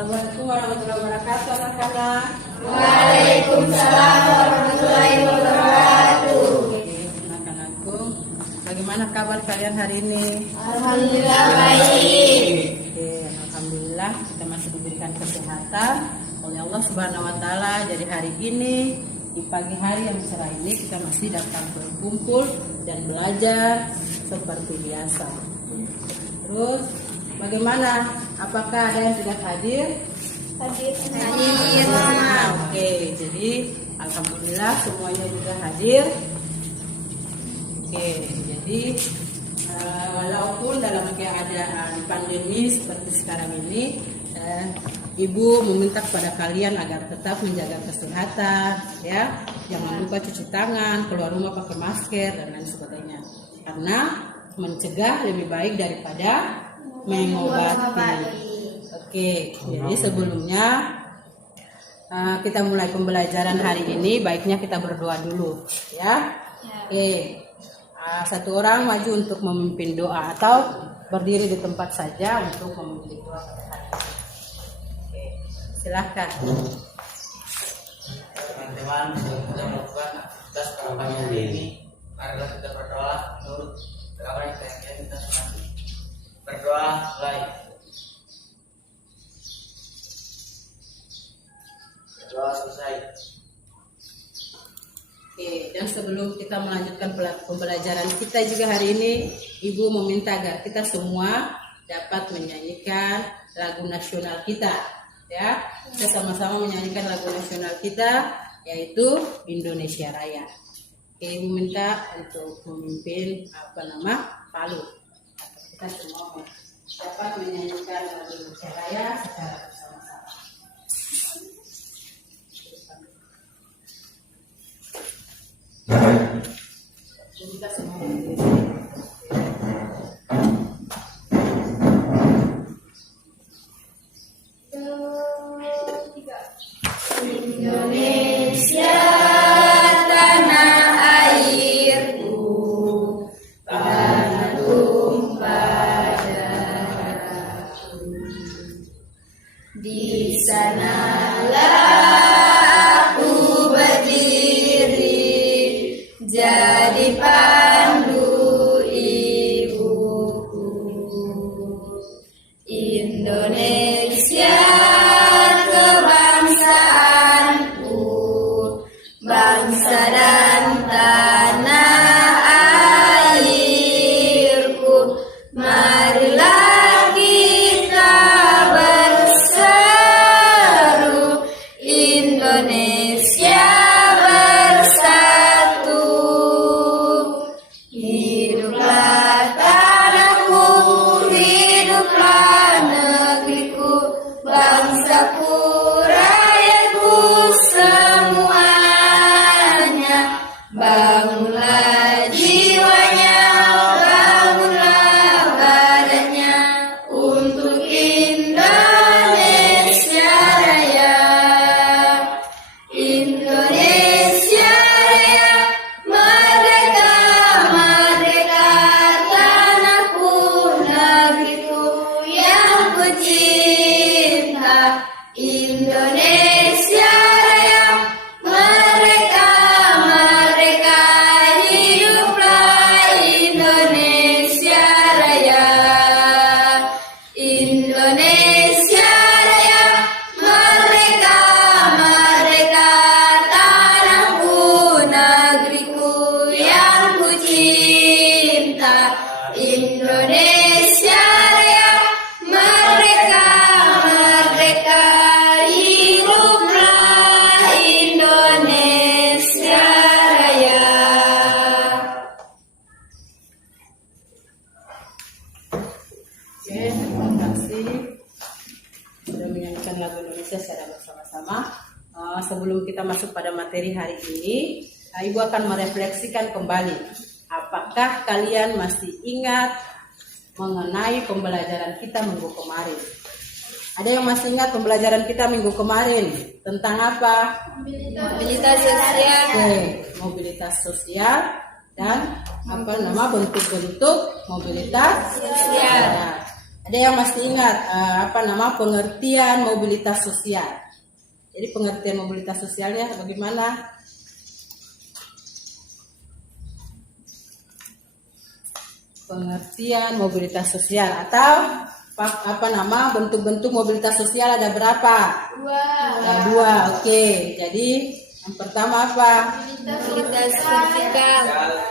Assalamualaikum warahmatullahi wabarakatuh, anak-anak. Waalaikumsalam warahmatullahi wabarakatuh. Oke, anak-anakku, bagaimana kabar kalian hari ini? Alhamdulillah baik. Oke, alhamdulillah kita masih diberikan kesehatan oleh Allah Subhanahu wa taala. Jadi hari ini di pagi hari yang cerah ini kita masih dapat berkumpul dan belajar seperti biasa. Terus bagaimana? Apakah ada yang tidak hadir? Hadir. Oke, jadi alhamdulillah semuanya juga hadir. Oke, jadi walaupun dalam keadaan pandemi seperti sekarang ini, Ibu meminta kepada kalian agar tetap menjaga kesehatan, ya, jangan lupa cuci tangan, keluar rumah pakai masker dan lain sebagainya. Karena mencegah lebih baik daripada mengobati. Oke, jadi sebelumnya kita mulai pembelajaran hari ini, baiknya kita berdoa dulu, ya. Oke, satu orang maju untuk memimpin doa atau berdiri di tempat saja untuk memimpin doa pada hari ini. Oke, silahkan. Teman-teman, kita melakukan aktivitas pada pagi hari ini. Marilah kita berdoa menurut apa yang kita senanti. Berdoa mulai. Berdoa selesai. Oke, dan sebelum kita melanjutkan pembelajaran kita juga hari ini, Ibu meminta agar kita semua dapat menyanyikan lagu nasional kita, ya. Kita sama-sama menyanyikan lagu nasional kita, yaitu Indonesia Raya. Oke, Ibu minta untuk memimpin Palu. Kita semua dapat menyanyikan lagu Indonesia Raya secara bersama-sama. Kita semua Indonesia tanah airku, tanah tumpah darahku. Di sanalah aku berdiri, jadi pandu ibuku. Indonesia kebangsaanku, bangsa dan tanah airku. Marilah kita berseru, Indonesia bersatu. Hiduplah tanahku, hiduplah negeriku, bangsaku, rakyatku semuanya. Bangunlah jiwanya, bangunlah badannya untuk Indonesia Raya. Indonesia Raya, merdeka, merdeka, tanahku, negeriku yang ku cinta. Indonesia Raya, merdeka, merdeka, hiduplah Indonesia Raya. Indonesia Raya, merdeka, merdeka, tanahku, negeriku yang ku cinta. Indonesia Raya, merdeka, merdeka, hiduplah Indonesia Raya. Oke, terima kasih sudah menyanyikan lagu Indonesia secara bersama-sama. Sebelum kita masuk pada materi hari ini, Ibu akan merefleksikan kembali. Apakah kalian masih ingat mengenai pembelajaran kita minggu kemarin? Ada yang masih ingat pembelajaran kita minggu kemarin tentang apa? Mobilitas sosial. Oke, mobilitas sosial dan bentuk-bentuk mobilitas sosial. Ada yang masih ingat pengertian mobilitas sosial. Jadi pengertian mobilitas sosialnya bagaimana? Pengertian mobilitas sosial atau bentuk-bentuk mobilitas sosial ada berapa? Ada dua. Oke. Jadi yang pertama apa? Mobilitas vertikal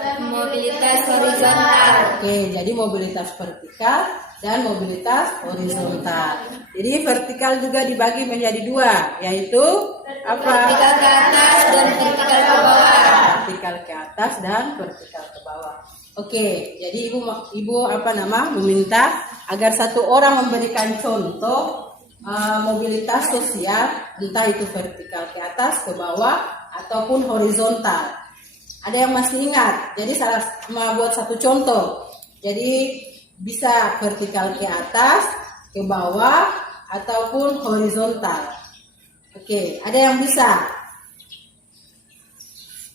dan mobilitas horizontal. Oke, jadi mobilitas vertikal dan mobilitas horizontal. Jadi vertikal juga dibagi menjadi dua, yaitu apa? Vertikal ke atas dan vertikal ke bawah. Vertikal ke atas dan vertikal ke bawah. Oke, jadi ibu meminta agar satu orang memberikan contoh mobilitas sosial, entah itu vertikal ke atas, ke bawah, ataupun horizontal. Ada yang masih ingat? Jadi buat satu contoh. Jadi bisa vertikal ke atas, ke bawah, ataupun horizontal. Oke, ada yang bisa?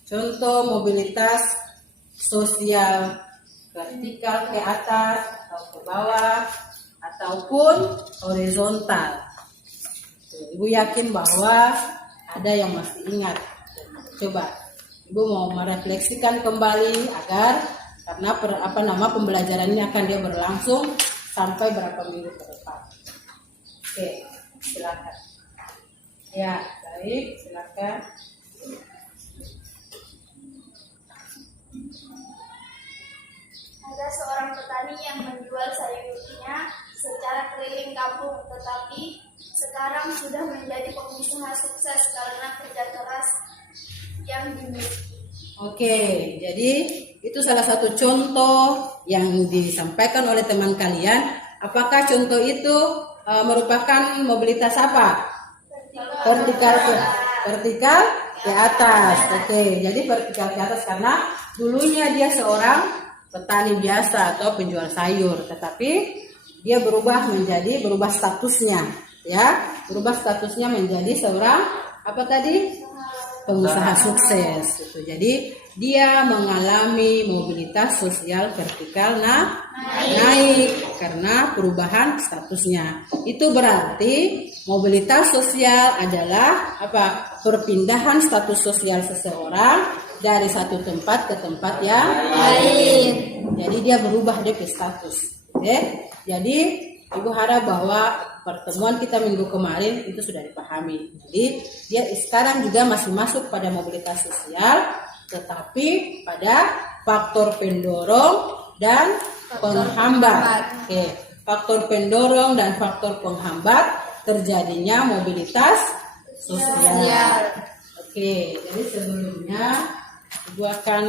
Contoh mobilitas sosial vertikal ke atas atau ke bawah ataupun horizontal. Ibu yakin bahwa ada yang masih ingat. Coba Ibu mau merefleksikan kembali agar karena pembelajaran ini akan dia berlangsung sampai berapa minggu ke depan. Oke, silakan. Ya, baik, silakan. Ada seorang petani yang menjual sayurnya secara keliling kampung, tetapi sekarang sudah menjadi pengusaha sukses karena kerja keras yang dimiliki. Oke, jadi itu salah satu contoh yang disampaikan oleh teman kalian. Apakah contoh itu merupakan mobilitas apa? Vertikal ke atas. Oke, jadi vertikal ke atas karena dulunya dia seorang petani biasa atau penjual sayur, tetapi dia berubah statusnya, ya, berubah statusnya menjadi seorang pengusaha sukses. Gitu. Jadi dia mengalami mobilitas sosial vertikal naik karena perubahan statusnya. Itu berarti mobilitas sosial adalah perpindahan status sosial seseorang dari satu tempat ke tempat yang lain. Jadi dia berubah status. Oke? Jadi Ibu harap bahwa pertemuan kita minggu kemarin itu sudah dipahami. Jadi dia sekarang juga masih masuk pada mobilitas sosial, tetapi pada faktor pendorong dan penghambat. Oke, faktor pendorong dan faktor penghambat terjadinya mobilitas sosial. Oke, jadi sebelumnya Ibu akan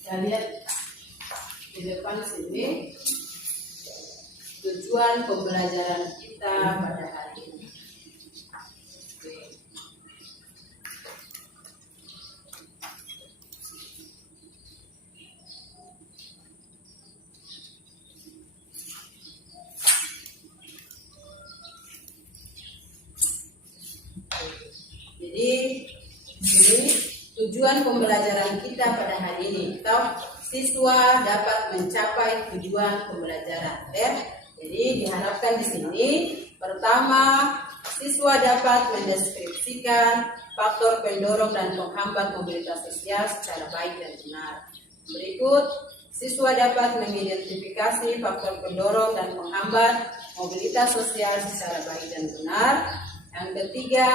kita lihat di depan sini tujuan pembelajaran kita pada hari ini. Oke. Jadi ini tujuan pembelajaran kita pada hari ini. Siswa dapat mencapai tujuan pembelajaran. Jadi diharapkan di sini pertama siswa dapat mendeskripsikan faktor pendorong dan penghambat mobilitas sosial secara baik dan benar. Berikut siswa dapat mengidentifikasi faktor pendorong dan penghambat mobilitas sosial secara baik dan benar. Yang ketiga,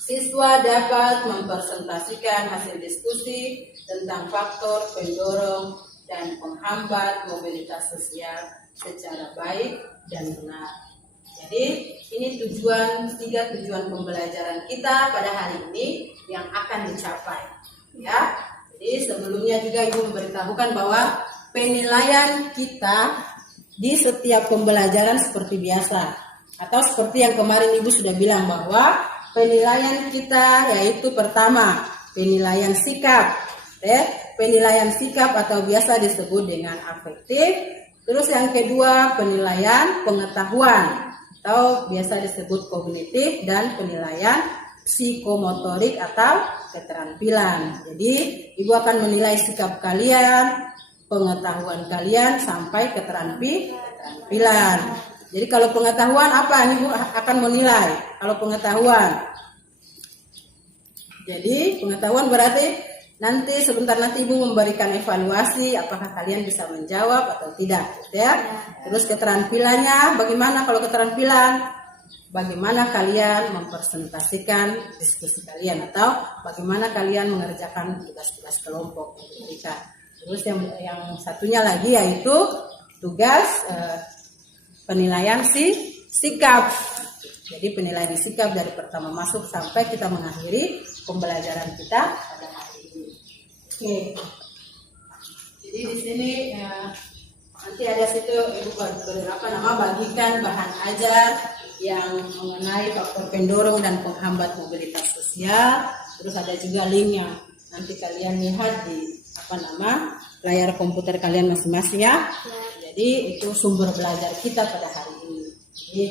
siswa dapat mempresentasikan hasil diskusi tentang faktor pendorong dan penghambat mobilitas sosial secara baik dan benar. Jadi ini tiga tujuan pembelajaran kita pada hari ini yang akan dicapai. Ya, jadi sebelumnya juga Ibu memberitahukan bahwa penilaian kita di setiap pembelajaran seperti biasa atau seperti yang kemarin Ibu sudah bilang bahwa penilaian kita yaitu pertama penilaian sikap, penilaian sikap atau biasa disebut dengan afektif. Terus yang kedua penilaian pengetahuan atau biasa disebut kognitif dan penilaian psikomotorik atau keterampilan. Jadi Ibu akan menilai sikap kalian, pengetahuan kalian sampai keterampilan. Jadi kalau pengetahuan apa Ibu akan menilai? Kalau pengetahuan. Jadi pengetahuan berarti nanti sebentar nanti Ibu memberikan evaluasi apakah kalian bisa menjawab atau tidak, ya. Terus keterampilannya bagaimana kalau keterampilan? Bagaimana kalian mempresentasikan diskusi kalian atau bagaimana kalian mengerjakan tugas-tugas kelompok kita. Terus yang satunya lagi yaitu tugas penilaian sikap. Jadi penilaian sikap dari pertama masuk sampai kita mengakhiri pembelajaran kita pada hari ini. Oke. Jadi di sini nanti ada situ Ibu bagikan bahan ajar yang mengenai faktor pendorong dan penghambat mobilitas sosial. Terus ada juga link yang nanti kalian lihat di layar komputer kalian masing-masing ya. Jadi itu sumber belajar kita pada hari ini. Jadi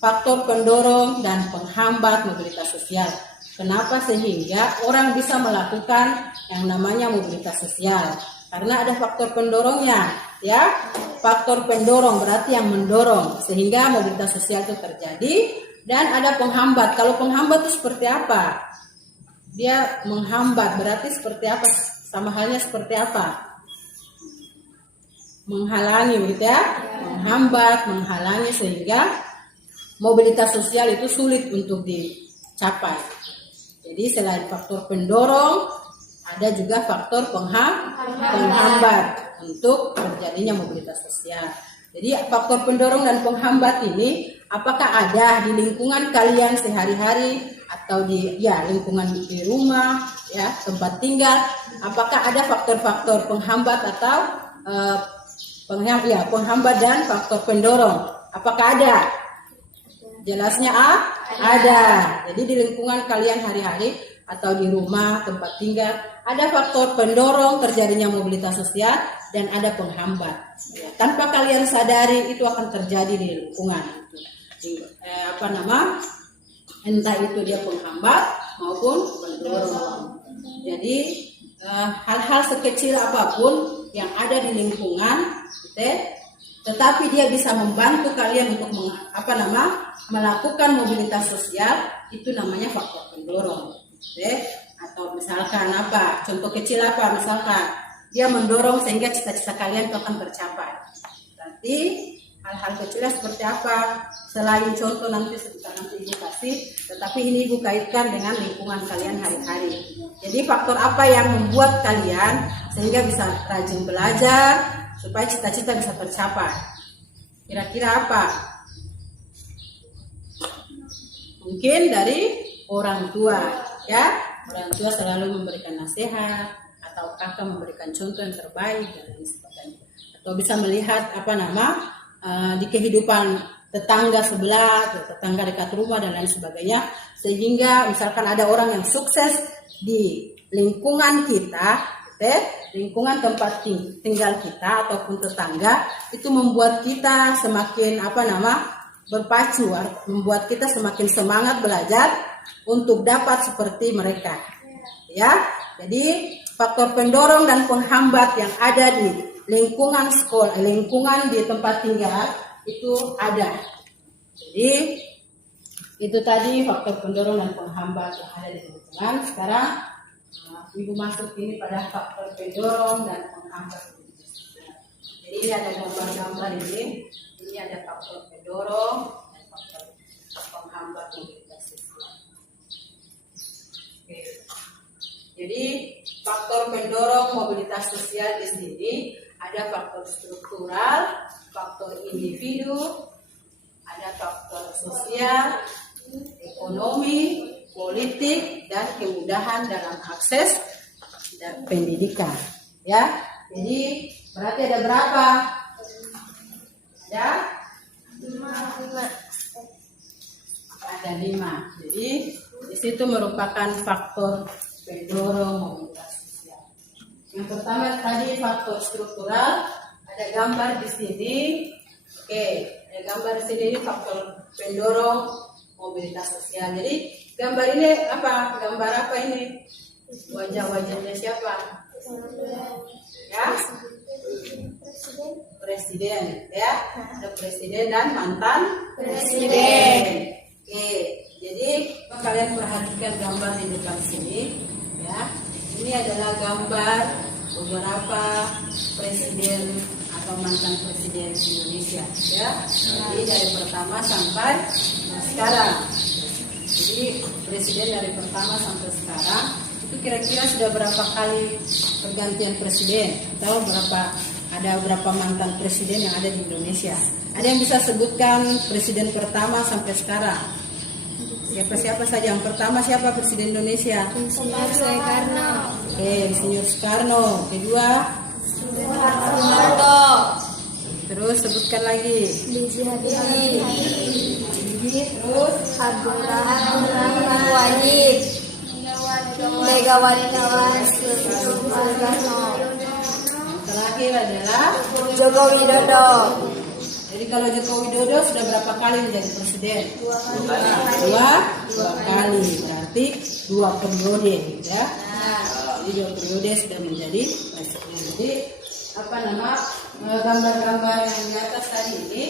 faktor pendorong dan penghambat mobilitas sosial. Kenapa sehingga orang bisa melakukan yang namanya mobilitas sosial? Karena ada faktor pendorongnya, ya. Faktor pendorong berarti yang mendorong sehingga mobilitas sosial itu terjadi, dan ada penghambat. Kalau penghambat itu seperti apa? Dia menghambat berarti seperti apa? Sama halnya seperti apa? Menghalangi, gitu ya. Menghambat, menghalangi sehingga mobilitas sosial itu sulit untuk dicapai. Jadi selain faktor pendorong, ada juga faktor penghambat untuk terjadinya mobilitas sosial. Jadi faktor pendorong dan penghambat ini apakah ada di lingkungan kalian sehari-hari atau di lingkungan di rumah, ya, tempat tinggal? Apakah ada faktor-faktor penghambat atau penghambat dan faktor pendorong? Apakah ada? Jelasnya ada. Jadi di lingkungan kalian hari-hari atau di rumah, tempat tinggal, ada faktor pendorong terjadinya mobilitas sosial dan ada penghambat. Ya, tanpa kalian sadari itu akan terjadi di lingkungan. Entah itu dia penghambat maupun pendorong. Jadi hal-hal sekecil apapun yang ada di lingkungan, tetapi dia bisa membantu kalian untuk melakukan mobilitas sosial, itu namanya faktor pendorong. Atau misalkan contoh kecil misalkan dia mendorong sehingga cita-cita kalian itu akan tercapai. Nanti hal-hal kecilnya seperti apa? Selain contoh nanti Ibu kasih, tetapi ini Ibu kaitkan dengan lingkungan kalian hari-hari. Jadi faktor apa yang membuat kalian sehingga bisa rajin belajar supaya cita-cita bisa tercapai? Kira-kira apa? Mungkin dari orang tua, ya. Orang tua selalu memberikan nasihat atau kakak memberikan contoh yang terbaik dan lain sebagainya. Atau bisa melihat di kehidupan tetangga sebelah, tetangga dekat rumah dan lain sebagainya, sehingga misalkan ada orang yang sukses di lingkungan kita, lingkungan tempat tinggal kita ataupun tetangga, itu membuat kita semakin berpacu, membuat kita semakin semangat belajar untuk dapat seperti mereka, ya. Jadi faktor pendorong dan penghambat yang ada di lingkungan sekolah, lingkungan di tempat tinggal itu ada. Jadi itu tadi faktor pendorong dan penghambat yang ada di lingkungan. Sekarang Ibu masuk ini pada faktor pendorong dan penghambat. Jadi ini ada gambar-gambar ini. Ini ada faktor pendorong dan faktor penghambat mobilitas sosial. Oke. Jadi faktor pendorong mobilitas sosial di sini ada faktor struktural, faktor individu, ada faktor sosial, ekonomi, politik, dan kemudahan dalam akses dan pendidikan. Ya, jadi berarti ada berapa? Ada 5. Jadi di situ merupakan faktor pendorong mobilitas sosial. Yang pertama tadi faktor struktural, ada gambar di sini. Oke, ada gambar di sini, ini faktor pendorong mobilitas sosial. Jadi gambar ini apa? Gambar apa ini? Wajah-wajahnya siapa? Ya, presiden ya, ada presiden dan mantan presiden. Oke, jadi kalian perhatikan gambar di depan sini ya. Ini adalah gambar beberapa presiden atau mantan presiden Indonesia ya. Jadi dari pertama sampai sekarang. Jadi presiden dari pertama sampai sekarang itu kira-kira sudah berapa kali pergantian presiden atau ada berapa mantan presiden yang ada di Indonesia? Ada yang bisa sebutkan presiden pertama sampai sekarang? Siapa saja? Yang pertama siapa presiden Indonesia? Insinyur Soekarno. Oke, Insinyur Soekarno. Kedua, Soeharto. terus sebutkan lagi. B.J. Habibie. Terus Abdurrahman Wahid. Megawati Soekarno. terakhir adalah Joko Widodo. jadi kalau Joko Widodo sudah berapa kali menjadi presiden? Dua kali, berarti 2 periode ya. Jadi 2 periode sudah menjadi presiden. Jadi gambar-gambar yang di atas tadi ini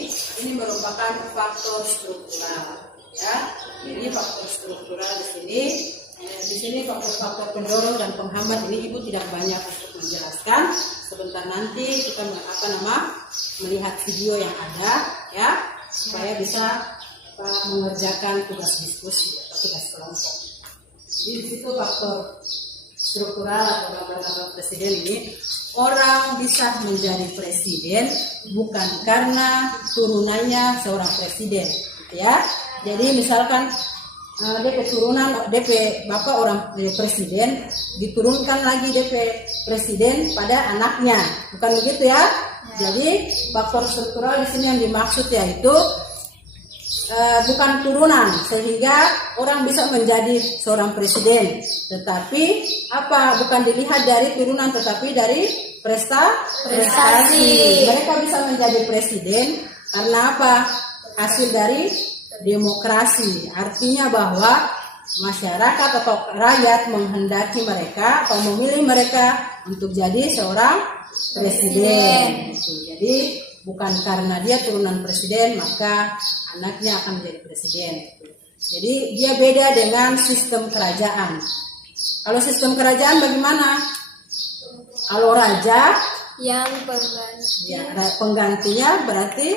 merupakan faktor struktural ya. Jadi faktor struktural di sini faktor-faktor pendorong dan penghambat ini Ibu tidak banyak untuk menjelaskan. Sebentar nanti kita melihat video yang ada ya, supaya bisa mengerjakan tugas diskusi atau tugas kelompok. Jadi di situ faktor struktural atau gambar-gambar presiden ini, orang bisa menjadi presiden bukan karena turunannya seorang presiden ya. Jadi misalkan DP turunan DP bapak orang presiden, diturunkan lagi DP presiden pada anaknya, bukan begitu ya. Jadi faktor struktural di sini yang dimaksud yaitu bukan turunan sehingga orang bisa menjadi seorang presiden, tetapi bukan dilihat dari turunan tetapi dari prestasi. Mereka bisa menjadi presiden karena hasil dari demokrasi, artinya bahwa masyarakat atau rakyat menghendaki mereka atau memilih mereka untuk jadi seorang presiden. Jadi bukan karena dia turunan presiden maka anaknya akan menjadi presiden. Jadi dia beda dengan sistem kerajaan. Kalau sistem kerajaan bagaimana? Kalau raja yang penggantinya berarti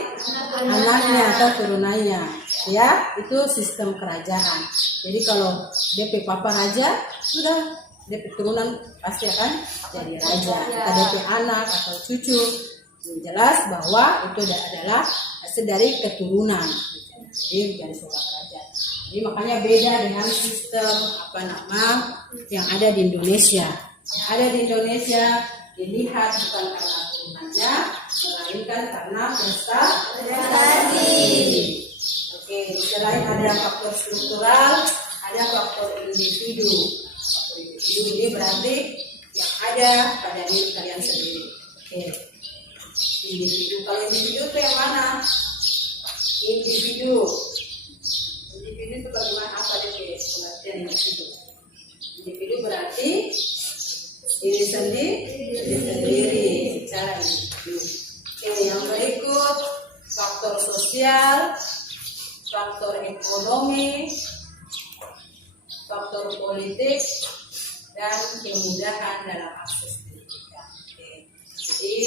anaknya atau turunannya ya, itu sistem kerajaan. Jadi kalau DP papa raja, sudah DP turunan pasti akan jadi raja. Kita DP anak atau cucu, jelas bahwa itu adalah hasil dari keturunan, jadi menjadi seorang raja. Jadi makanya beda dengan sistem yang ada di Indonesia. Yang ada di Indonesia dilihat bukan karena turunannya, melainkan karena prestasi. Oke, selain ada faktor struktural, ada faktor individu. Faktor individu ini berarti yang ada pada diri kalian sendiri. Oke, individu. Kalau individu itu yang mana? Individu itu bagaimana? Apa dia pengertian individu? Individu berarti diri sendiri secara individu. Oke, yang berikut faktor sosial, faktor ekonomi, faktor politik, dan kemudahan dalam akses pendidikan. Oke. Jadi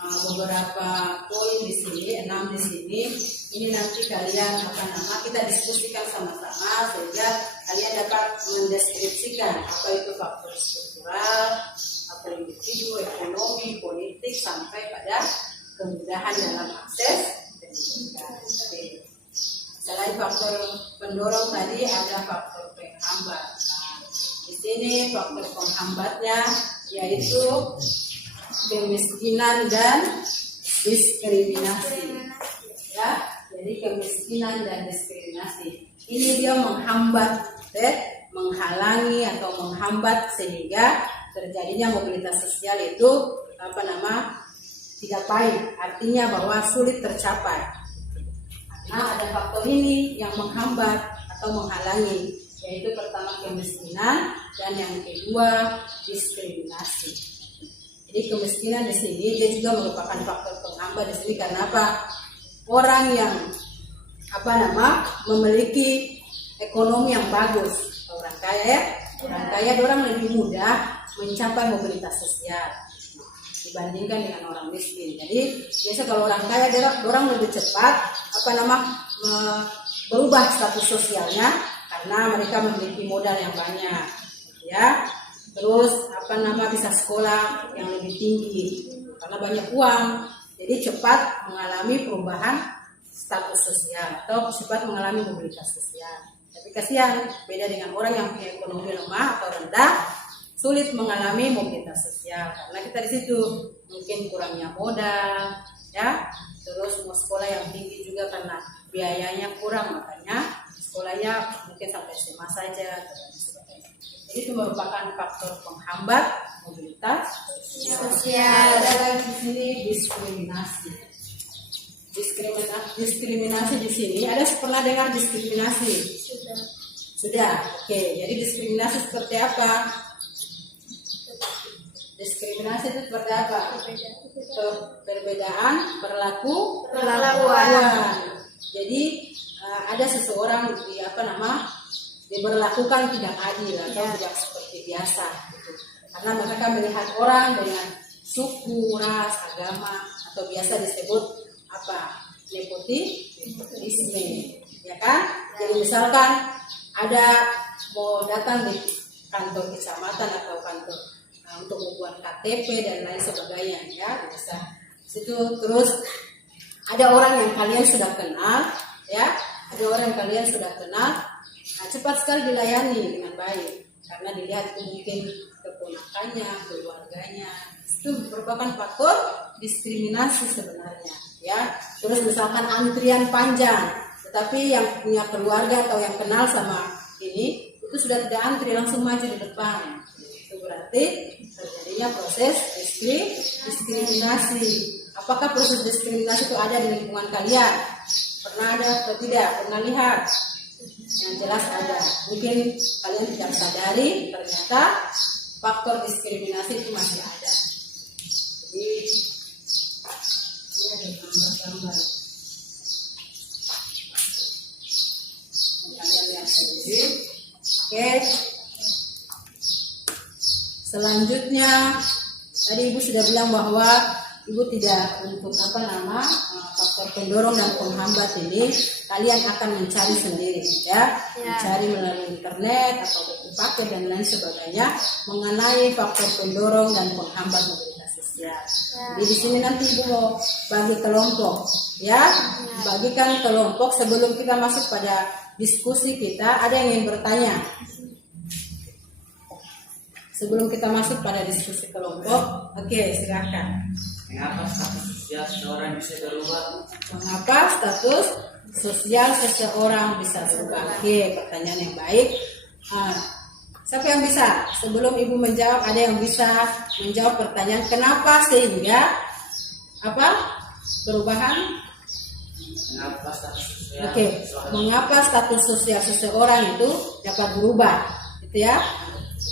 beberapa poin di sini, 6 di sini, ini nanti kalian kita diskusikan sama-sama sehingga kalian dapat mendeskripsikan apa itu faktor struktural, faktor individu, ekonomi, politik, sampai pada kemudahan dalam akses pendidikan. Oke. Selain faktor pendorong tadi ada faktor penghambat. Nah, di sini faktor penghambatnya yaitu kemiskinan dan diskriminasi. Ya, jadi kemiskinan dan diskriminasi. Ini dia menghambat, menghalangi atau menghambat sehingga terjadinya mobilitas sosial itu tidak baik. Artinya bahwa sulit tercapai. Nah, ada faktor ini yang menghambat atau menghalangi, yaitu pertama kemiskinan dan yang kedua diskriminasi. Jadi kemiskinan di sini dia juga merupakan faktor penghambat di sini karena apa? Orang yang memiliki ekonomi yang bagus, orang kaya orang lebih mudah mencapai mobilitas sosial dibandingkan dengan orang miskin. Jadi biasa kalau orang kaya orang lebih cepat berubah status sosialnya karena mereka memiliki modal yang banyak, ya. Terus bisa sekolah yang lebih tinggi karena banyak uang, jadi cepat mengalami perubahan status sosial atau cepat mengalami mobilitas sosial. Tapi kasihan, beda dengan orang yang punya ekonomi lemah atau rendah, sulit mengalami mobilitas sosial karena kita di situ mungkin kurangnya modal, ya. Terus mau sekolah yang tinggi juga karena biayanya kurang, makanya sekolahnya mungkin sampai SMA saja dan sebagainya. Jadi itu merupakan faktor penghambat mobilitas sosial. Ada lagi di sini diskriminasi. Diskriminasi di sini ada pernah dengar diskriminasi? Sudah. Oke. Jadi diskriminasi seperti apa? Diskriminasi itu seperti apa? Perbedaan perlakuan. Jadi ada seseorang diberlakukan tidak adil atau tidak seperti biasa gitu. Karena mereka melihat orang dengan suku, ras, agama atau biasa disebut nepotisme, ya kan? Jadi misalkan ada mau datang di kantor kecamatan atau kantor untuk membuat KTP dan lain sebagainya, ya bisa situ. Terus ada orang yang kalian sudah kenal, ya, ada orang yang kalian sudah kenal, cepat sekali dilayani dengan baik karena dilihat itu mungkin keponakannya, keluarganya. Itu merupakan faktor diskriminasi sebenarnya, ya. Terus misalkan antrian panjang, tetapi yang punya keluarga atau yang kenal sama ini itu sudah tidak antri, langsung maju di depan. Itu berarti terjadinya proses diskriminasi. Apakah proses diskriminasi itu ada di lingkungan kalian? Pernah ada atau tidak? Pernah lihat? Yang jelas ada. Mungkin kalian tidak sadari, ternyata faktor diskriminasi itu masih ada. Jadi ini ada gambar-gambar. Kalian lihat sendiri. Oke. Selanjutnya, tadi Ibu sudah bilang bahwa Ibu tidak untuk faktor pendorong dan penghambat ini kalian akan mencari sendiri, ya. Mencari melalui internet atau buku paket dan lain sebagainya mengenai faktor pendorong dan penghambat mobilitas sosial. Jadi di sini nanti Ibu mau bagi kelompok, ya. Bagikan kelompok sebelum kita masuk pada diskusi kita. Ada yang ingin bertanya? Sebelum kita masuk pada diskusi kelompok, oke, silakan. Mengapa status sosial seseorang bisa berubah? Mengapa status sosial seseorang bisa berubah? Oke, pertanyaan yang baik. Siapa yang bisa? Sebelum Ibu menjawab, ada yang bisa menjawab pertanyaan kenapa sehingga perubahan? Mengapa status sosial? Oke, mengapa status sosial seseorang itu dapat berubah? Gitu ya?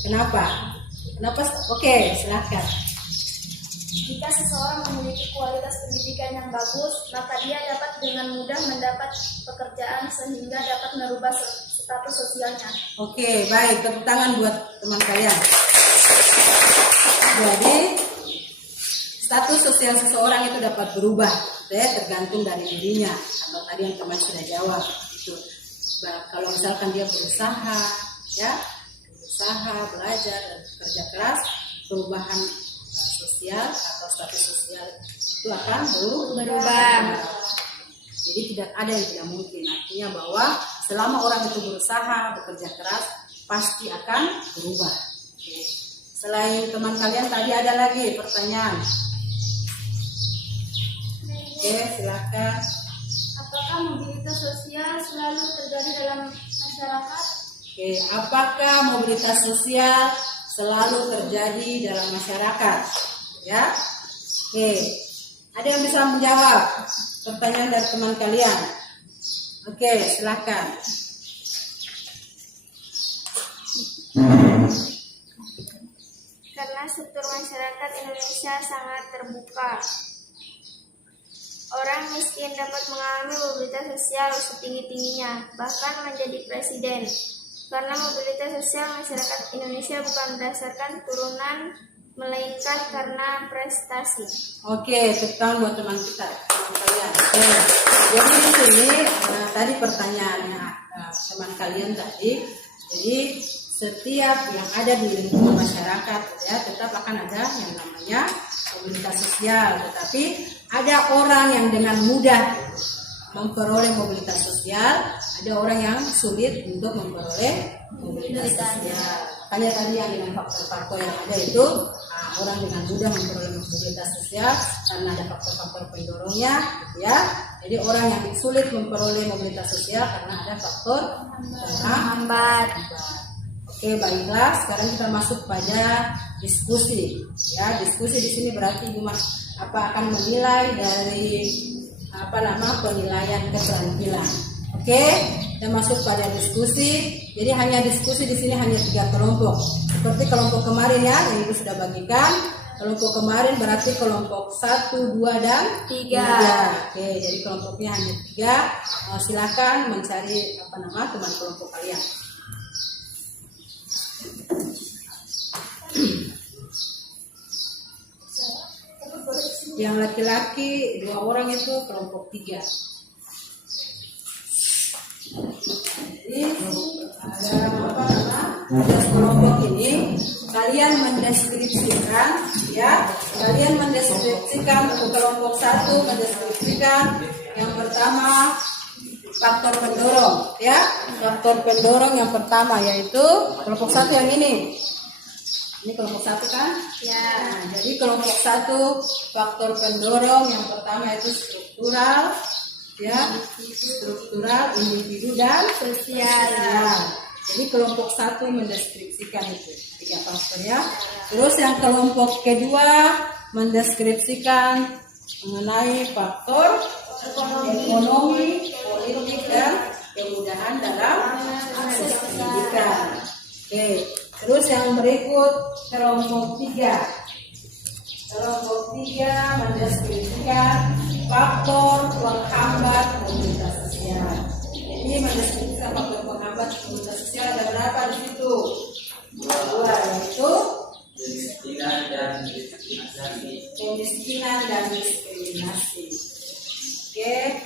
Kenapa? Oke, silakan. Jika seseorang memiliki kualitas pendidikan yang bagus, maka dia dapat dengan mudah mendapat pekerjaan sehingga dapat merubah status sosialnya. Oke, baik. Tepuk tangan buat teman kalian. Jadi, status sosial seseorang itu dapat berubah, ya, tergantung dari dirinya. Atau tadi yang teman sudah jawab itu. Kalau misalkan dia berusaha, ya, belajar dan bekerja keras, perubahan sosial atau status sosial itu akan berubah. Jadi tidak ada yang tidak mungkin. Artinya bahwa selama orang itu berusaha, bekerja keras, pasti akan berubah. Oke. Selain teman kalian tadi ada lagi pertanyaan. Oke, silakan. Apakah mobilitas sosial selalu terjadi dalam masyarakat? Oke, apakah mobilitas sosial selalu terjadi dalam masyarakat? Ya, oke. Ada yang bisa menjawab pertanyaan dari teman kalian? Oke, silakan. karena struktur masyarakat Indonesia sangat terbuka. Orang miskin dapat mengalami mobilitas sosial setinggi-tingginya, bahkan menjadi presiden. Karena mobilitas sosial masyarakat Indonesia bukan berdasarkan turunan, melainkan karena prestasi. Oke, tepuk tangan buat teman kita, teman kalian. Oke. Jadi di sini tadi pertanyaannya teman kalian tadi. Jadi setiap yang ada di lingkungan masyarakat ya tetap akan ada yang namanya mobilitas sosial, tetapi ada orang yang dengan mudah memperoleh mobilitas sosial, ada orang yang sulit untuk memperoleh mobilitas sosial. Makanya tadi yang dengan faktor-faktor yang ada itu orang dengan mudah memperoleh mobilitas sosial karena ada faktor-faktor pendorongnya, gitu ya. Jadi orang yang sulit memperoleh mobilitas sosial karena ada faktor penghambat. Oke, baiklah. Sekarang kita masuk pada diskusi. Ya, diskusi di sini berarti akan menilai dari penilaian keterampilan. Oke, kita masuk pada diskusi. Jadi hanya diskusi di sini hanya 3 kelompok. Seperti kelompok kemarin ya, yang Ibu sudah bagikan. Kelompok kemarin berarti kelompok 1, 2, dan 3. Oke, jadi kelompoknya hanya 3. Silakan mencari teman kelompok kalian. Yang laki-laki 2 orang itu kelompok 3. Jadi ada kelompok ini kalian mendeskripsikan ya. Kalian mendeskripsikan untuk kelompok 1 mendeskripsikan yang pertama faktor pendorong ya. Faktor pendorong yang pertama yaitu kelompok 1 yang ini. Ini kelompok 1 kan? Ya. Nah, jadi kelompok 1 faktor pendorong yang pertama itu struktural, ya, struktural, individu dan sosial. Ya. Jadi kelompok 1 mendeskripsikan itu 3 faktor ya. Terus yang kelompok kedua mendeskripsikan mengenai faktor ekonomi, politik dan kemudahan dalam akses pendidikan. Oke. Terus yang berikut kelompok 3. Kelompok 3 mendeskripsikan faktor penghambat mobilitas sosial. Jadi mendeskripsikan faktor penghambat mobilitas sosial ada berapa di situ? 2 yaitu kemiskinan dan diskriminasi. Oke.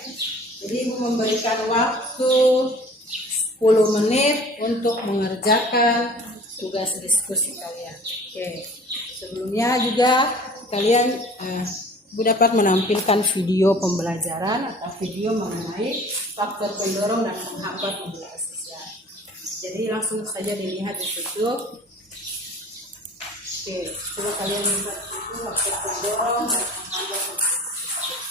Jadi Ibu memberikan waktu 10 menit untuk mengerjakan tugas diskusi kalian. Oke. Sebelumnya juga kalian Ibu dapat menampilkan video pembelajaran atau video mengenai faktor pendorong dan penghambat mobilitas sosial. Jadi langsung saja dilihat di situ. Oke, coba kalian lihat itu faktor pendorong dan penghambat mobilitas sosial.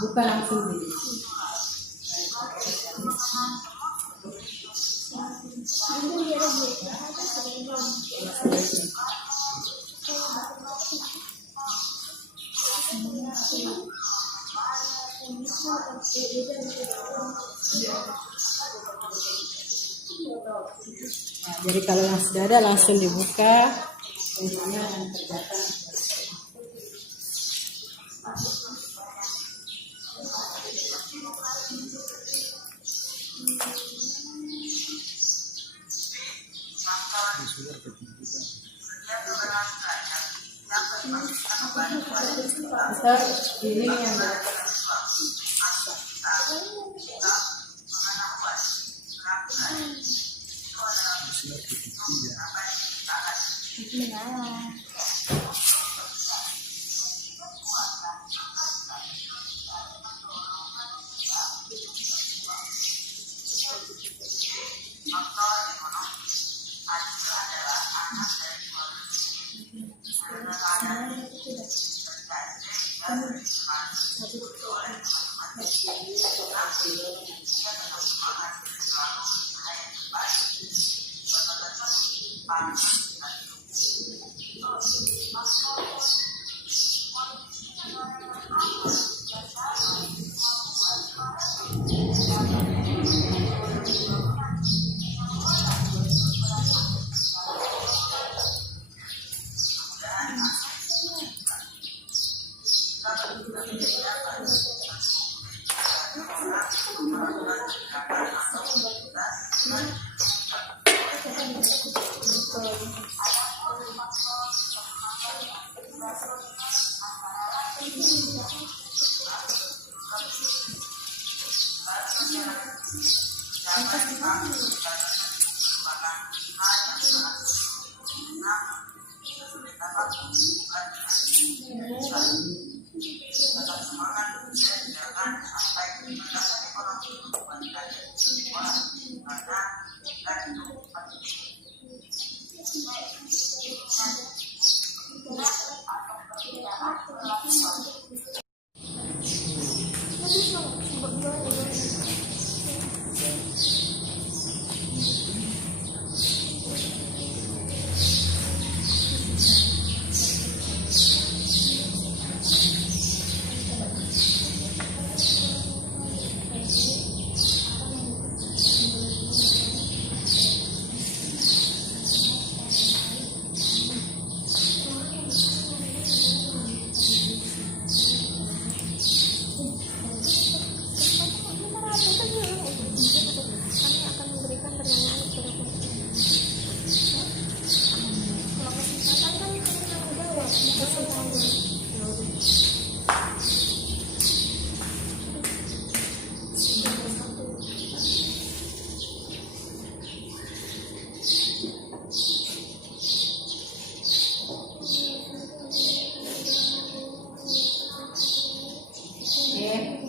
Bukan langsung di jadi kalau yang sudah ada langsung dibuka intinya dan kerjakan. Kita ini yang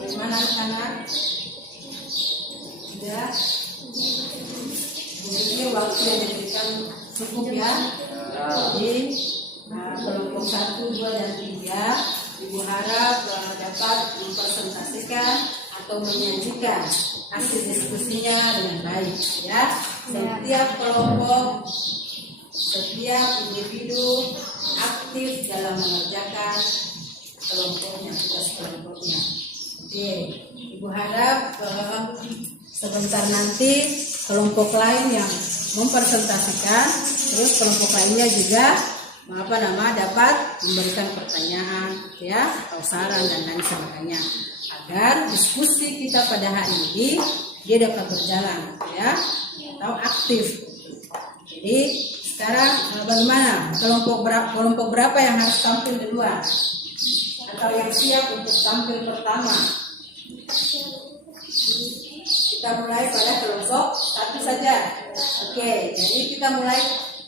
Bagaimana anak-anak? Sudah? Mungkin waktu yang diberikan cukup ya. Jadi kelompok 1, 2, dan 3 Ibu harap dapat mempresentasikan atau menyajikan hasil diskusinya dengan baik ya. Setiap kelompok, setiap individu aktif dalam mengerjakan kelompoknya, tugas kelompoknya. Oke, Ibu harap sebentar nanti kelompok lain yang mempresentasikan, terus kelompok lainnya juga dapat memberikan pertanyaan ya, atau saran dan lain sebagainya, agar diskusi kita pada hari ini dia dapat berjalan ya, atau aktif. Jadi sekarang bagaimana, kelompok berapa yang harus tampil duluan atau yang siap untuk tampil pertama? Kita mulai pada kelompok 1 saja. Oke, jadi kita mulai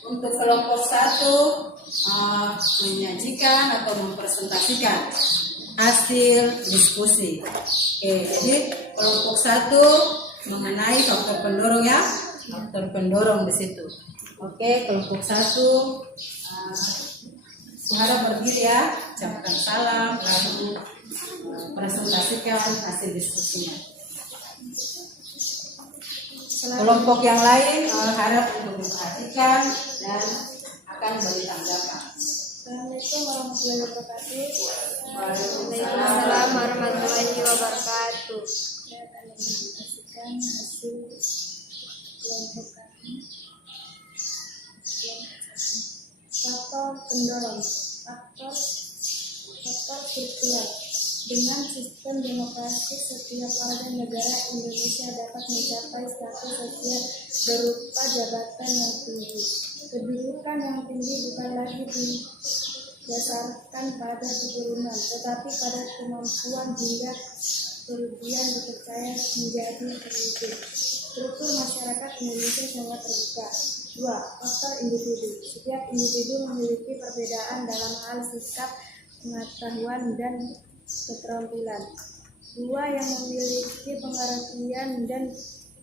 untuk kelompok 1 menyajikan atau mempresentasikan hasil diskusi. Oke, jadi kelompok 1 mengenai faktor pendorong ya, faktor pendorong di situ. Oke, kelompok 1 harap berdiri ya, ucapkan salam, lalu presentasikan hasil diskusinya. Kelompok yang lain harap untuk memperhatikan dan akan beri tanggapan. Assalamualaikum warahmatullahi wabarakatuh. Waalaikumsalam warahmatullahi wabarakatuh. Saya akan mempresentasikan hasil kelompok kami. Faktor pendorong, faktor struktural. Dengan sistem demokrasi, setiap warga negara Indonesia dapat mencapai status sosial berupa jabatan yang tinggi. Kedudukan yang tinggi bukan lagi didasarkan pada keturunan, tetapi pada kemampuan hingga kerugian dipercaya menjadi pemimpin. Struktur masyarakat Indonesia sangat terbuka. 2. Faktor individu. Setiap individu memiliki perbedaan dalam hal sikap, pengetahuan, dan keterampilan. 2. Yang memiliki pengertian dan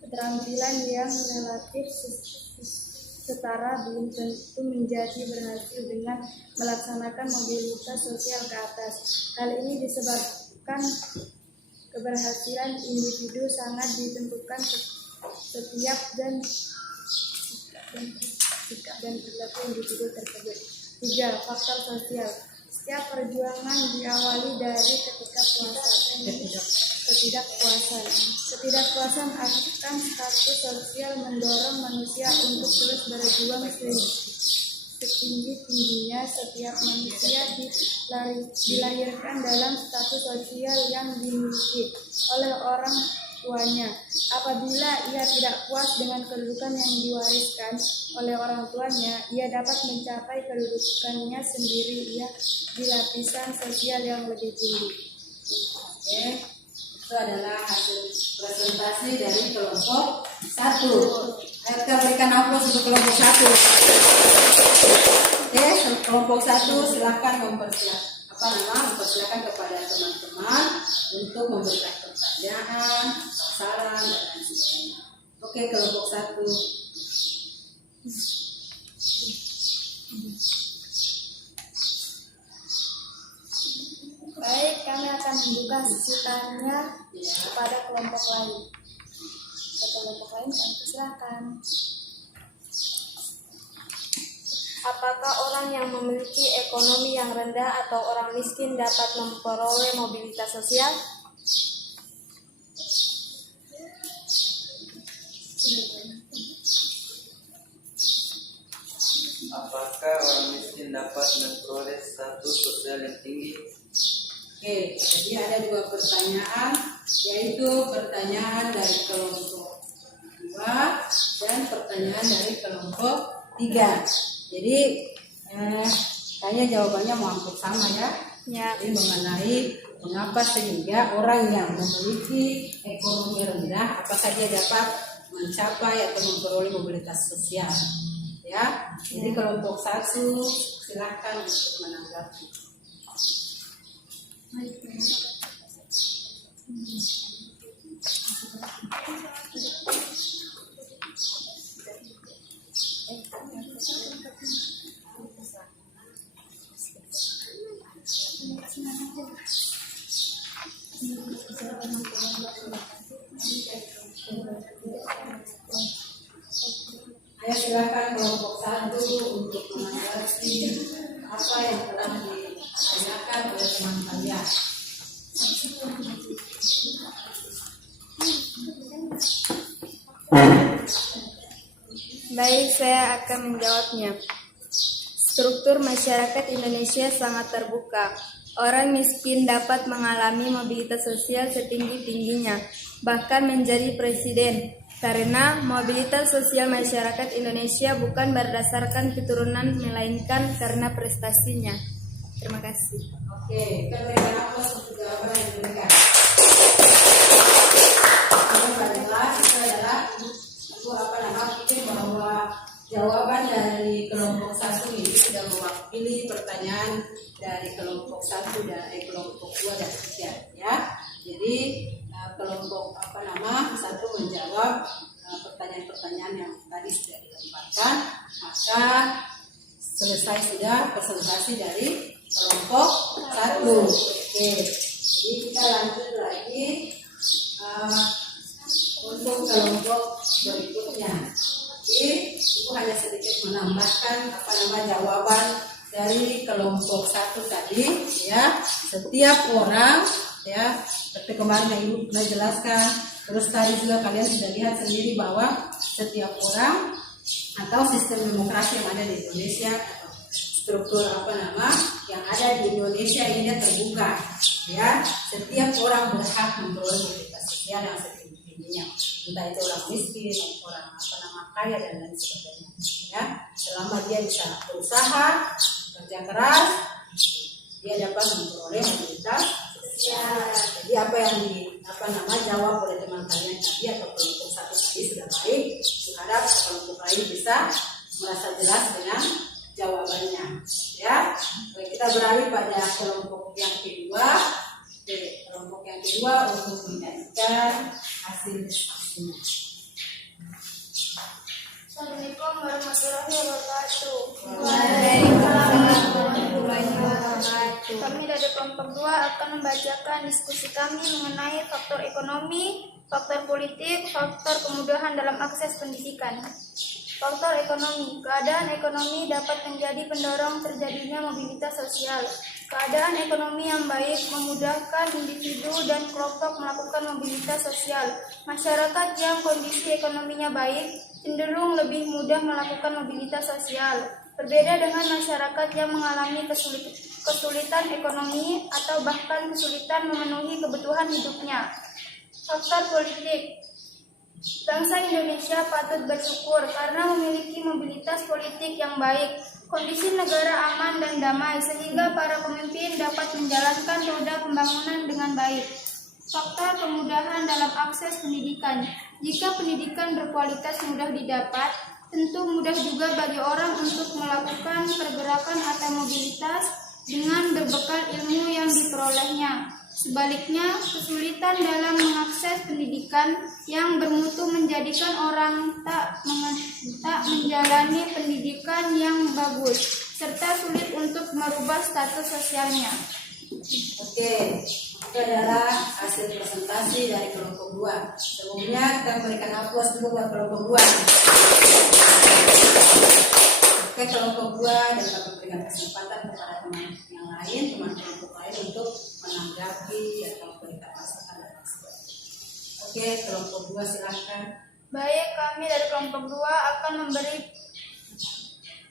keterampilan yang relatif setara belum tentu menjadi berhasil dengan melaksanakan mobilitas sosial ke atas. Hal ini disebabkan keberhasilan individu sangat ditentukan setiap dan perilaku individu tersebut. 3. Faktor sosial. Setiap perjuangan diawali dari ketidakpuasan. Ketidakpuasan akan status sosial mendorong manusia untuk terus berjuang setinggi-tingginya. Setiap manusia dilahirkan dalam status sosial yang dimiliki oleh orang tuanya. Apabila ia tidak puas dengan kedudukan yang diwariskan oleh orang tuanya, ia dapat mencapai kedudukannya sendiri di lapisan sosial yang lebih tinggi. Oke, itu adalah hasil presentasi dari kelompok 1. Kita berikan aplaus untuk kelompok 1. Oke. kelompok 1 silakan mempersilakan kepada teman-teman untuk memberikan pertanyaan, saran, dan lain sebagainya. Oke, kelompok 1. Baik, kami akan membuka sesi tanya kepada kelompok lain. Ke kelompok lain kami persilakan. Apakah orang yang memiliki ekonomi yang rendah atau orang miskin dapat memperoleh mobilitas sosial? Apakah orang miskin dapat memperoleh status sosial yang tinggi? Oke, jadi ada 2 pertanyaan, yaitu pertanyaan dari kelompok 2 dan pertanyaan dari kelompok 3. Jadi kayaknya jawabannya mau hampir sama ya. Ya. Jadi mengenai mengapa sehingga orang yang memiliki ekonomi rendah apa saja dapat mencapai atau memperoleh mobilitas sosial. Ya. Jadi kelompok 1 silakan untuk menanggapi. Ayo silakan kelompok 1 untuk menanggapi apa yang telah ditanyakan oleh teman kalian. Baik, saya akan menjawabnya. Struktur masyarakat Indonesia sangat terbuka. Orang miskin dapat mengalami mobilitas sosial setinggi-tingginya, bahkan menjadi presiden. Karena mobilitas sosial masyarakat Indonesia bukan berdasarkan keturunan, melainkan karena prestasinya. Terima kasih. Oke, kita berikan aplaus untuk jawaban yang diberikan. Itu adalah pikir bahwa jawaban dari kelompok 1 ini sudah mewakili pertanyaan dari kelompok 1 dan kelompok 2 dan 3 ya. Jadi kelompok 1 menjawab pertanyaan-pertanyaan yang tadi sudah dilemparkan, maka selesai sudah presentasi dari kelompok 1. Oke, jadi kita lanjut lagi untuk kelompok berikutnya. Jadi Ibu hanya sedikit menambahkan jawaban dari kelompok 1 tadi ya. Setiap orang ya, seperti kemarin yang Ibu pernah jelaskan, terus tadi juga kalian sudah lihat sendiri bahwa setiap orang atau sistem demokrasi yang ada di Indonesia atau struktur yang ada di Indonesia ini terbuka ya. Setiap orang berhak memperoleh mobilitas sosial yang setinggi-tingginya, entah itu orang miskin, orang kaya dan lain sebagainya ya. Selama dia bisa berusaha, kerja keras, dia dapat memperoleh mobilitas sosial. Jadi apa yang jawab oleh teman kalian tadi atau kelompok 1 tadi sudah baik. Harap kelompok lain bisa merasa jelas dengan jawabannya ya. Baik, kita beralih pada kelompok yang kedua. Kelompok yang kedua untuk menyajikan hasil diskusinya. Assalamualaikum warahmatullahi wabarakatuh. Waalaikumsalam warahmatullahi wabarakatuh. Kami dari kelompok 2 akan membacakan diskusi kami mengenai faktor ekonomi, faktor politik, faktor kemudahan dalam akses pendidikan. Faktor ekonomi. Keadaan ekonomi dapat menjadi pendorong terjadinya mobilitas sosial. Keadaan ekonomi yang baik memudahkan individu dan kelompok melakukan mobilitas sosial. Masyarakat yang kondisi ekonominya baik cenderung lebih mudah melakukan mobilitas sosial. Berbeda dengan masyarakat yang mengalami kesulitan ekonomi atau bahkan kesulitan memenuhi kebutuhan hidupnya. Faktor politik. Bangsa Indonesia patut bersyukur karena memiliki mobilitas politik yang baik. Kondisi negara aman dan damai sehingga para pemimpin dapat menjalankan roda pembangunan dengan baik. Faktor kemudahan dalam akses pendidikan. Jika pendidikan berkualitas mudah didapat, tentu mudah juga bagi orang untuk melakukan pergerakan atau mobilitas dengan berbekal ilmu yang diperolehnya. Sebaliknya, kesulitan dalam mengakses pendidikan yang bermutu menjadikan orang tak menjalani pendidikan yang bagus, serta sulit untuk merubah status sosialnya. Oke, itu adalah hasil presentasi dari kelompok 2. Sebelumnya kita berikan aplaus dulu buat kelompok 2. Oke, kelompok 2 dapat memberikan kesempatan kepada teman yang lain, teman kelompok lain untuk menanggapi atau memberikan masukan dan masukan. Oke, kelompok 2 silakan. Baik, kami dari kelompok 2 akan memberi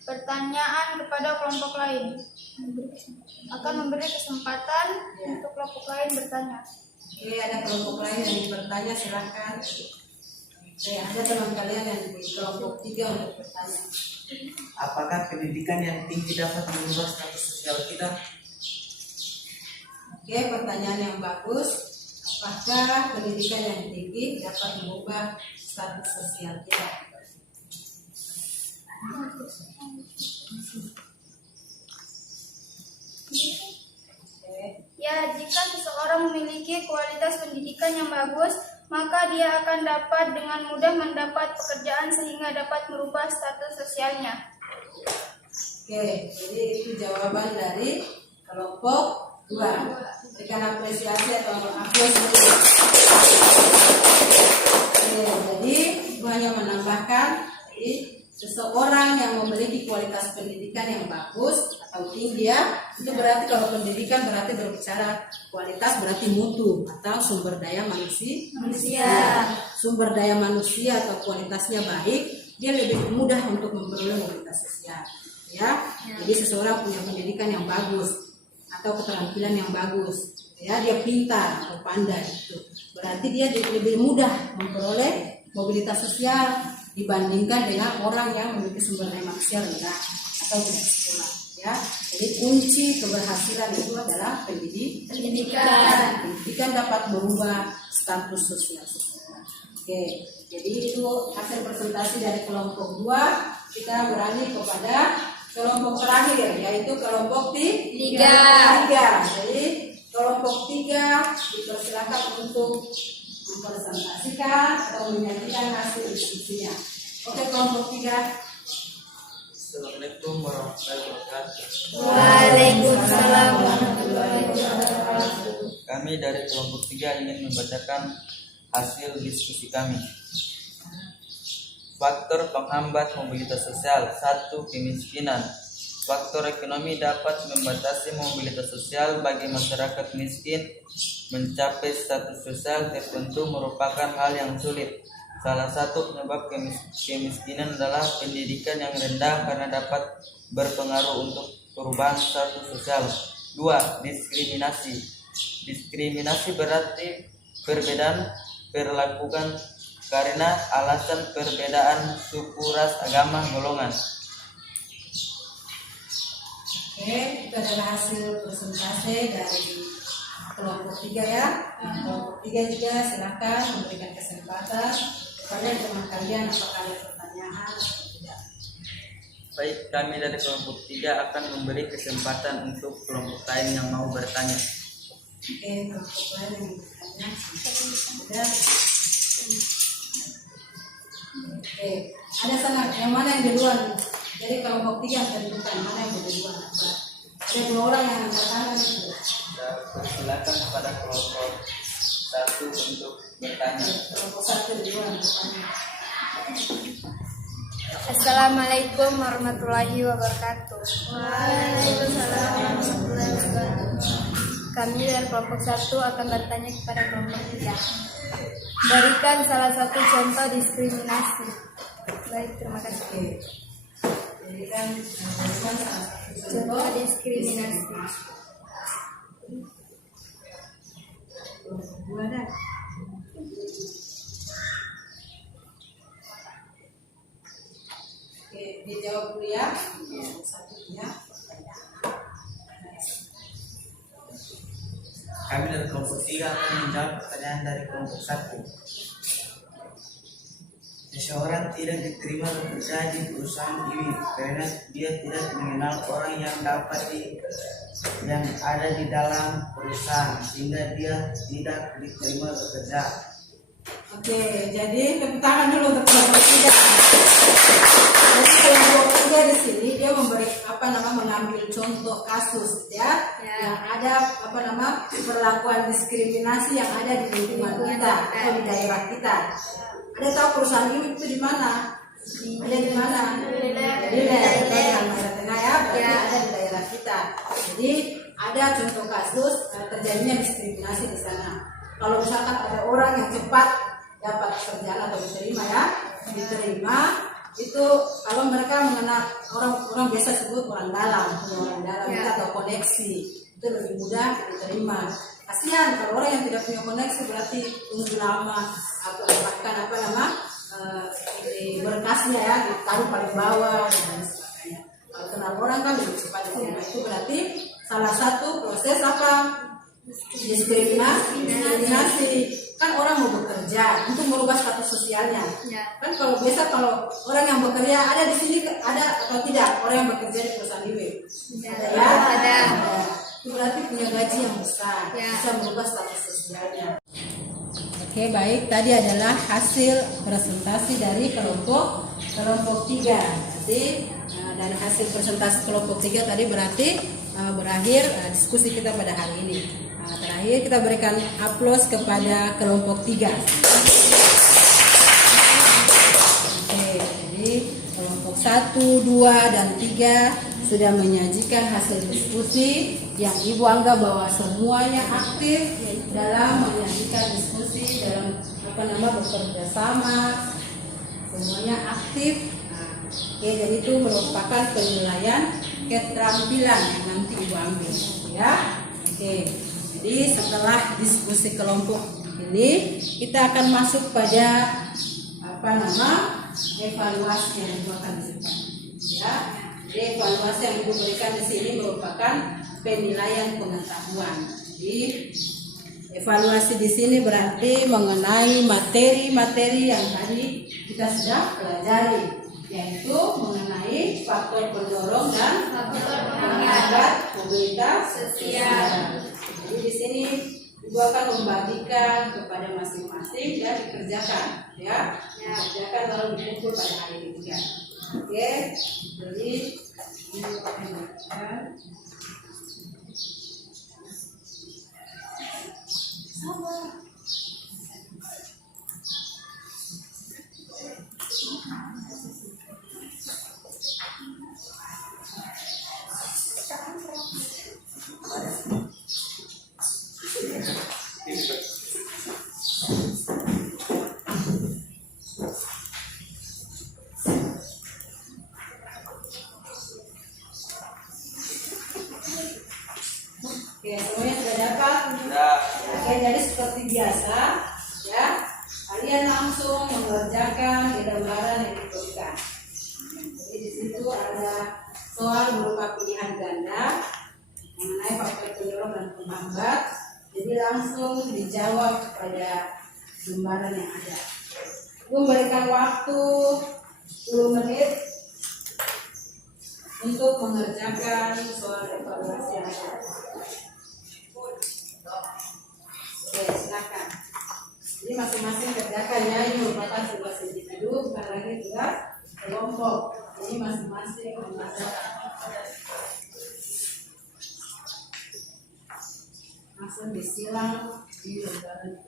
pertanyaan kepada kelompok lain. Akan memberi kesempatan untuk kelompok lain bertanya. Oke, ada kelompok lain yang bertanya, silakan. Oke, ada teman kalian yang di kelompok 3 untuk bertanya. Apakah pendidikan yang tinggi dapat mengubah status sosial kita? Oke, pertanyaan yang bagus. Apakah pendidikan yang tinggi dapat mengubah status sosial kita? Ya, jika seseorang memiliki kualitas pendidikan yang bagus, maka dia akan dapat dengan mudah mendapat pekerjaan sehingga dapat merubah status sosialnya. Oke, jadi itu jawaban dari kelompok 2. Berikan apresiasi atau aplaus dulu. Oke, jadi itu hanya menambahkan, jadi seseorang yang memiliki kualitas pendidikan yang bagus atau tinggi ya, itu berarti kalau pendidikan berarti berbicara kualitas berarti mutu atau sumber daya manusia. Sumber daya manusia atau kualitasnya baik, dia lebih mudah untuk memperoleh mobilitas sosial. Ya, jadi seseorang punya pendidikan yang bagus atau keterampilan yang bagus, ya dia pintar atau pandai, itu berarti dia lebih mudah memperoleh mobilitas sosial dibandingkan dengan orang yang memiliki sumber daya manusia rendah atau tidak sekolah. Ya, jadi kunci keberhasilan itu adalah pendidikan. Pendidikan dapat merubah status sosial seseorang. Oke, jadi itu hasil presentasi dari kelompok 2. Kita beralih kepada kelompok terakhir, yaitu kelompok 3. Jadi kelompok 3 dipersilakan untuk mempresentasikan atau menyajikan hasil diskusinya. Oke, kelompok 3. Assalamualaikum warahmatullahi wabarakatuh. Waalaikumsalam warahmatullahi wabarakatuh. Kami dari kelompok 3 ingin membacakan hasil diskusi kami. Faktor penghambat mobilitas sosial. 1. Kemiskinan. Faktor ekonomi dapat membatasi mobilitas sosial bagi masyarakat miskin. Mencapai status sosial tertentu merupakan hal yang sulit. Salah satu penyebab kemiskinan adalah pendidikan yang rendah karena dapat berpengaruh untuk perubahan status sosial. 2. Diskriminasi. Diskriminasi berarti perbedaan perlakuan karena alasan perbedaan suku, ras, agama, golongan. Oke, itu adalah hasil presentasi dari kelompok 3 ya. Kelompok 3 juga silakan memberikan kesempatan kepada teman kalian apakah ada pertanyaan atau tidak. Baik, kami dari kelompok 3 akan memberi kesempatan untuk kelompok lain yang mau bertanya. Oke, kelompok lain yang bertanya sudah. Oke, ada sana yang mana yang duluan? Jadi kelompok 3 tentukan mana yang duluan. Ada 2 orang yang angkat tangan itu. Silakan kepada kelompok 1 untuk bertanya. Kelompok 1 duluan bertanya. Assalamualaikum warahmatullahi wabarakatuh. Waalaikumsalam warahmatullahi wabarakatuh. Kami dari kelompok 1 akan bertanya kepada kelompok 3. Berikan salah satu contoh diskriminasi. Baik, terima kasih. Oke. Jadi kan salah satu Contoh diskriminasi. Dua dah. Oke, dijawab dulu ya. Satunya. Kami dari kelompok 3 akan menjawab pertanyaan dari kelompok 1. Seseorang tidak diterima bekerja di perusahaan ini karena dia tidak mengenal orang yang ada di dalam perusahaan, sehingga dia tidak diterima bekerja. Oke, jadi tepuk tangan dulu untuk kelompok 3. Jadi kelompok 3 di sini dia mengambil contoh kasus ya, yang ada perlakuan diskriminasi yang ada di lingkungan kita atau di daerah kita. Ada tahu perusahaan ini itu di mana? Ada di mana? Di daerah tengah ya, berarti ada di daerah kita. Jadi ada contoh kasus terjadinya diskriminasi di sana. Kalau misalkan ada orang yang cepat dapat pekerjaan atau diterima itu kalau mereka mengenal orang biasa sebut orang dalam kita atau koneksi, itu lebih mudah diterima. Kasihan kalau orang yang tidak punya koneksi, berarti tunggu lama atau bahkan berkasnya ya ditaruh paling bawah dan lain sebagainya. Kalau kenal orang kan lebih cepat diterima. Itu berarti salah satu proses diskriminasi. Kan orang mau bekerja untuk merubah status sosialnya. Kan kalau orang yang bekerja ada di sini, ada atau tidak orang yang bekerja di perusahaan IW? Ada. Itu berarti punya gaji yang besar, bisa merubah status sosialnya. Oke, baik. Tadi adalah hasil presentasi dari kelompok 3. Jadi dari hasil presentasi kelompok 3 tadi berarti berakhir diskusi kita pada hari ini. Terakhir kita berikan aplaus kepada kelompok 3. Oke, jadi kelompok 1, 2, dan 3 sudah menyajikan hasil diskusi yang Ibu anggap bahwa semuanya aktif dalam menyajikan diskusi, dalam bekerja sama, semuanya aktif. Oke, jadi itu merupakan penilaian keterampilan yang nanti Ibu ambil ya. Oke. Jadi setelah diskusi kelompok ini kita akan masuk pada evaluasi yang Ibu akan berikan ya. Jadi evaluasi yang Ibu berikan di sini merupakan penilaian pengetahuan. Jadi evaluasi di sini berarti mengenai materi-materi yang tadi kita sudah pelajari, yaitu mengenai faktor pendorong dan penghambat mobilitas sosial. Jadi di sini Ibu akan membagikan kepada masing-masing dan dikerjakan ya. Dikerjakan lalu dikumpul pada hari ini juga. Oke. Jadi Ibu akan membagikan. Oke, semuanya sudah dapat? Oke, jadi seperti biasa ya, kalian langsung mengerjakan gambaran yang diberikan. Jadi di situ ada soal berupa pilihan ganda mengenai faktor pendorong dan penghambat. Jadi langsung dijawab pada gambaran yang ada. Memberikan waktu 10 menit untuk mengerjakan soal evaluasi yang ada. Oke, silakan. Jadi masing-masing kerjakan ya, ini merupakan tugas individu, bukan lagi tugas kelompok. Jadi masing-masing mengerjakan. Langsung disilang di lembaran.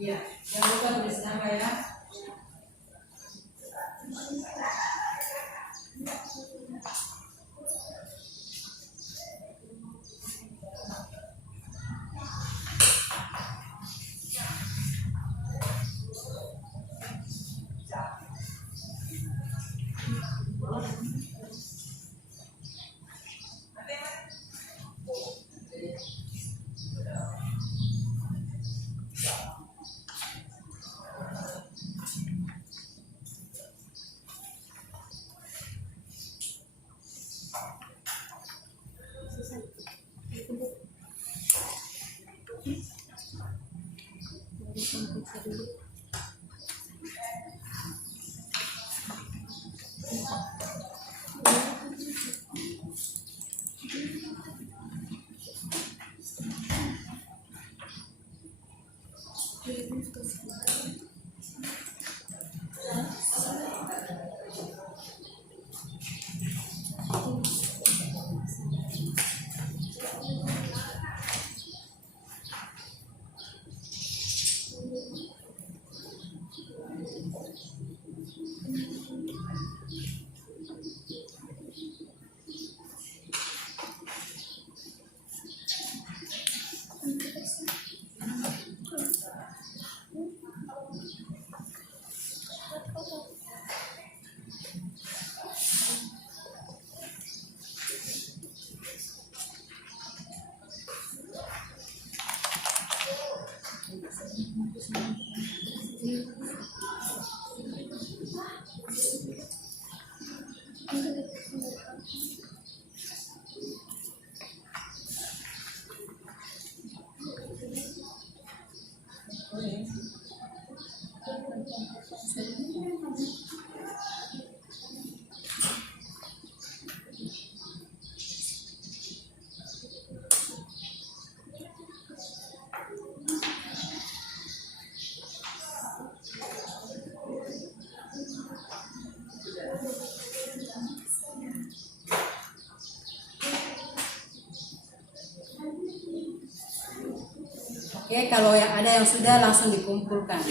Iya, jangan lupa tulis nama ya. Oke, kalau yang ada yang sudah langsung dikumpulkan.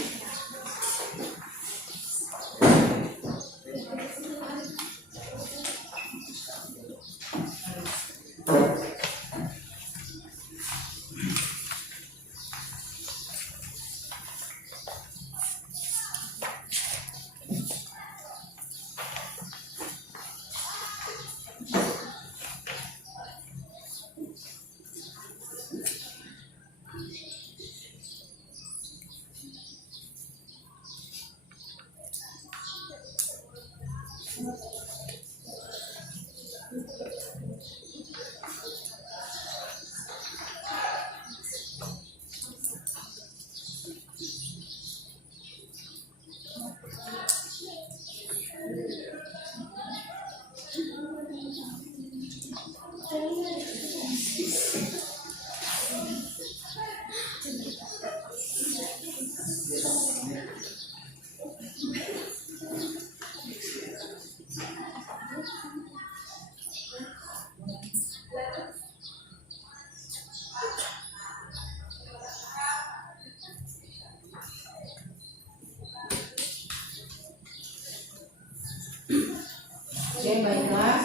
Oke, baiklah.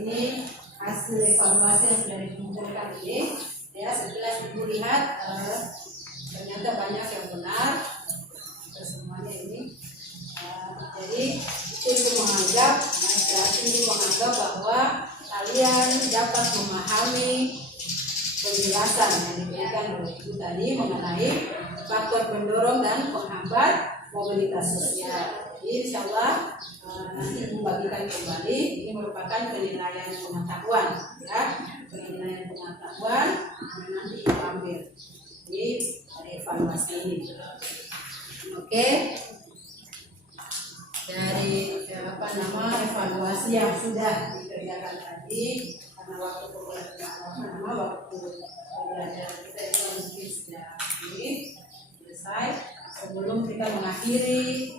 Ini hasil evaluasi yang sudah dikumpulkan ini. Ya, setelah ibu lihat ternyata banyak yang benar. Semuanya ini. Jadi itu ibu menganggap, ibu menganggap bahwa kalian dapat memahami penjelasan yang diberikan oleh ibu tadi mengenai faktor pendorong dan penghambat mobilitas sosial. Jadi insya Allah nanti ibu bagikan kembali. Ini merupakan penilaian pengetahuan, ya, penilaian pengetahuan yang nanti ibu ambil. Jadi ada evaluasi ini. Oke. Dari evaluasi yang sudah dikerjakan tadi, karena waktu pembelajaran kita itu mungkin sudah selesai. Sebelum kita mengakhiri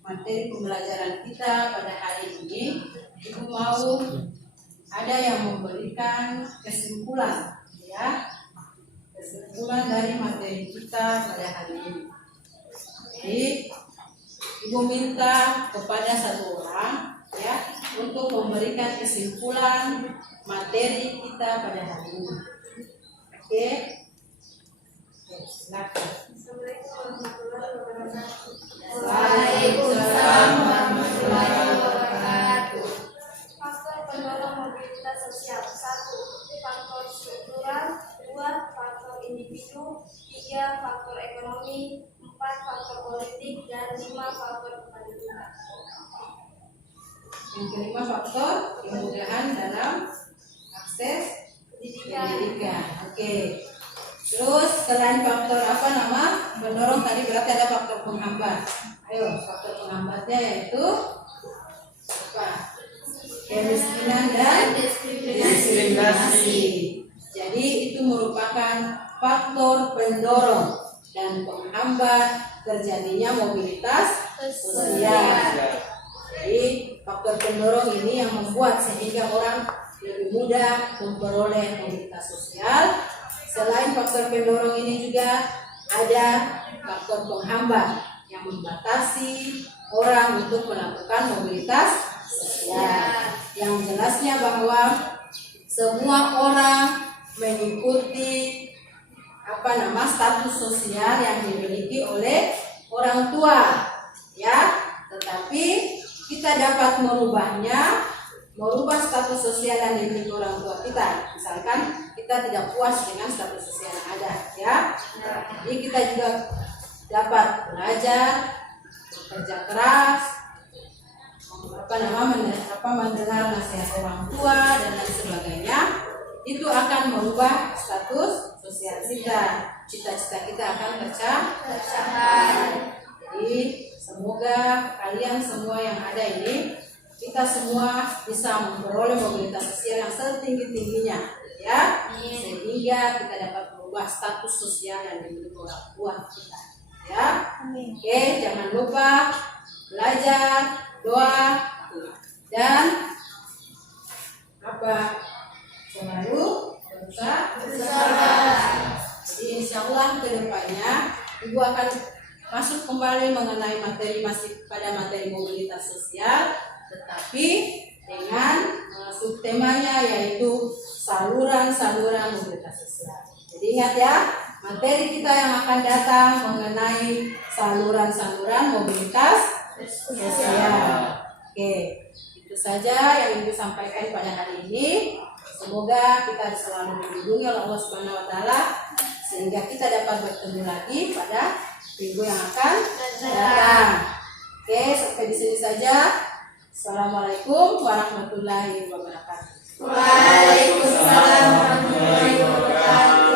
materi pembelajaran kita pada hari ini, ibu mau ada yang memberikan kesimpulan, ya, kesimpulan dari materi kita pada hari ini. Jadi ibu minta kepada satu orang, ya, untuk memberikan kesimpulan materi kita pada hari ini. Oke, silakan. Waalaikumsalam warahmatullahi wabarakatuh. Faktor pendorong mobilitas sosial: 1. Faktor struktural, 2. Faktor individu, 3. Faktor ekonomi, 4. Faktor politik, dan 5. Faktor kependudukan. Yang kelima, faktor kemudahan dalam akses pendidikan. Oke. Terus selain faktor pendorong tadi berarti ada faktor penghambat. Ayo, faktor penghambatnya yaitu apa? Kemiskinan dan diskriminasi. Jadi itu merupakan faktor pendorong dan penghambat terjadinya mobilitas sosial. Jadi faktor pendorong ini yang membuat sehingga orang lebih mudah memperoleh mobilitas sosial. Selain faktor pendorong ini juga ada faktor penghambat yang membatasi orang untuk melakukan mobilitas sosial. Yang jelasnya bahwa semua orang mengikuti status sosial yang dimiliki oleh orang tua, ya. Tetapi kita dapat merubah status sosial yang dimiliki orang tua kita. Misalkan kita tidak puas dengan status sosial yang ada, ya. Jadi kita juga dapat belajar, bekerja keras, mendengar nasihat orang tua dan lain sebagainya. Itu akan merubah status sosial kita. Cita-cita kita akan tercapai. Jadi semoga kalian semua yang ada ini, kita semua bisa memperoleh mobilitas sosial yang setinggi-tingginya, ya, sehingga kita dapat merubah status sosial yang dimiliki orang tua kita, ya. Oke, jangan lupa belajar, doa, dan selalu berusaha. Jadi insya Allah kedepannya Ibu akan masuk kembali mengenai materi mobilitas sosial, tetapi dengan subtemanya yaitu saluran-saluran mobilitas sosial. Jadi ingat ya, materi kita yang akan datang mengenai saluran-saluran mobilitas sosial. Oke, itu saja yang Ibu sampaikan pada hari ini. Semoga kita selalu dilindungi oleh Allah Subhanahu wa taala sehingga kita dapat bertemu lagi pada minggu yang akan datang. Oke, sampai di sini saja. Assalamualaikum warahmatullahi wabarakatuh. Waalaikumsalam warahmatullahi wabarakatuh.